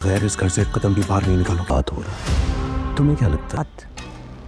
غیر اس گھر سے ایک قدم بھی باہر نہیں نکالو. بات ہو رہا ہے. تمہیں کیا لگتا ہے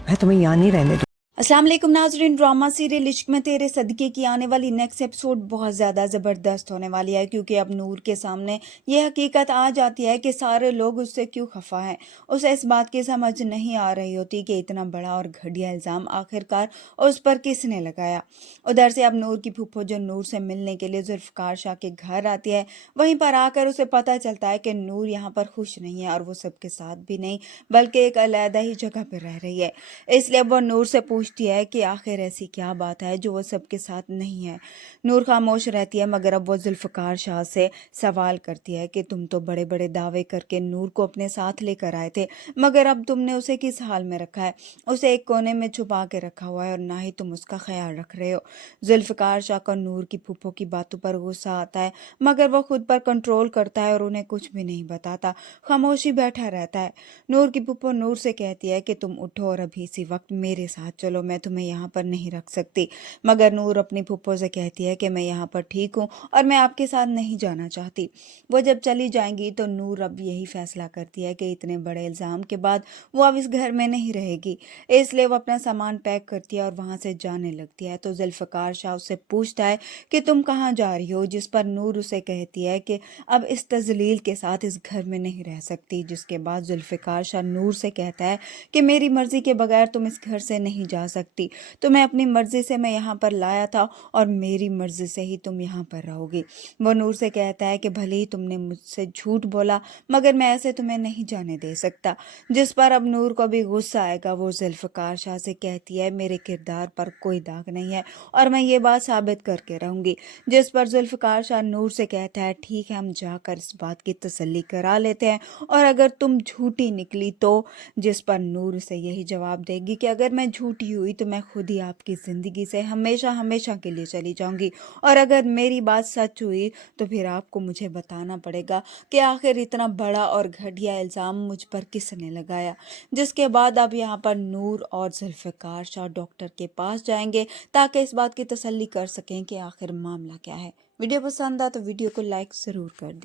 میں تمہیں یہاں نہیں رہنے دوں. السلام علیکم ناظرین. ڈرامہ سیریل عشق میں تیرے صدقے کی آنے والی نیکسٹ ایپیسوڈ بہت زیادہ زبردست ہونے والی ہے، کیونکہ اب نور کے سامنے یہ حقیقت آ جاتی ہے کہ سارے لوگ اس سے کیوں خفا ہیں. اسے اس بات کی سمجھ نہیں آ رہی ہوتی کہ اتنا بڑا اور گھٹیا الزام آخرکار اس پر کس نے لگایا. ادھر سے اب نور کی پھپھو جو نور سے ملنے کے لیے ذوالفقار شاہ کے گھر آتی ہے، وہیں پر آ کر اسے پتہ چلتا ہے کہ نور یہاں پر خوش نہیں ہے اور وہ سب کے ساتھ بھی نہیں بلکہ ایک علیحدہ ہی جگہ پہ رہ رہی ہے. اس لیے وہ نور سے پوچھتی ہے کہ آخر ایسی کیا بات ہے جو وہ سب کے ساتھ نہیں ہے. نور خاموش رہتی ہے، مگر اب وہ ذوالفقار شاہ سے سوال کرتی ہے کہ تم تو بڑے بڑے دعوے کر کے نور کو اپنے ساتھ لے کر آئے تھے، مگر اب تم نے اسے کس حال میں رکھا ہے؟ اسے ایک کونے میں چھپا کے رکھا ہوا ہے اور نہ ہی تم اس کا خیال رکھ رہے ہو. ذوالفقار شاہ کو نور کی پھپھو کی باتوں پر غصہ آتا ہے، مگر وہ خود پر کنٹرول کرتا ہے اور انہیں کچھ بھی نہیں بتاتا، خاموشی بیٹھا رہتا ہے. نور کی پھپھو نور سے کہتی ہے کہ تم اٹھو اور ابھی اسی وقت میرے ساتھ چلو، میں تمہیں یہاں پر نہیں رکھ سکتی. مگر نور اپنی پھپھو سے کہتی ہے کہ میں یہاں پر ٹھیک ہوں اور میں آپ کے ساتھ نہیں جانا چاہتی. وہ جب چلی جائیں گی تو نور اب یہی فیصلہ کرتی ہے کہ اتنے بڑے الزام کے بعد وہ اب اس گھر میں نہیں رہے گی، اس لیے وہ اپنا سامان پیک کرتی ہے اور وہاں سے جانے لگتی ہے. تو ذوالفقار شاہ اس سے پوچھتا ہے کہ تم کہاں جا رہی ہو، جس پر نور اسے کہتی ہے کہ اب اس تذلیل کے ساتھ اس گھر میں نہیں رہ سکتی. جس کے بعد ذوالفقار شاہ نور سے کہتا ہے کہ میری مرضی کے بغیر تم اس گھر سے نہیں جا سکتی، تمہیں اپنی مرضی سے میں یہاں پر لایا تھا اور میری مرضی سے ہی تم یہاں پر رہو گی. وہ نور سے کہتا ہے کہ بھلے ہی تم نے مجھ سے جھوٹ بولا مگر میں ایسے تمہیں نہیں جانے دے سکتا. جس پر اب نور کو بھی غصہ آئے گا. وہ ذوالفقار شاہ سے کہتی ہے میرے کردار پر کوئی داغ نہیں ہے اور میں یہ بات ثابت کر کے رہوں گی. جس پر ذوالفقار شاہ نور سے کہتا ہے ٹھیک ہے، ہم جا کر اس بات کی تسلی کرا لیتے ہیں اور اگر تم جھوٹی نکلی تو. جس پر نور سے یہی جواب دے گی کہ اگر میں جھوٹی ہوئی تو میں خود ہی آپ کی زندگی سے ہمیشہ ہمیشہ کے لیے چلی جاؤں گی، اور اگر میری بات سچ ہوئی تو پھر آپ کو مجھے بتانا پڑے گا کہ آخر اتنا بڑا اور گھٹیا الزام مجھ پر کس نے لگایا. جس کے بعد اب یہاں پر نور اور ذوالفقار شاہ ڈاکٹر کے پاس جائیں گے تاکہ اس بات کی تسلی کر سکیں کہ آخر معاملہ کیا ہے. ویڈیو پسند آ تو ویڈیو کو لائک ضرور کر دیں.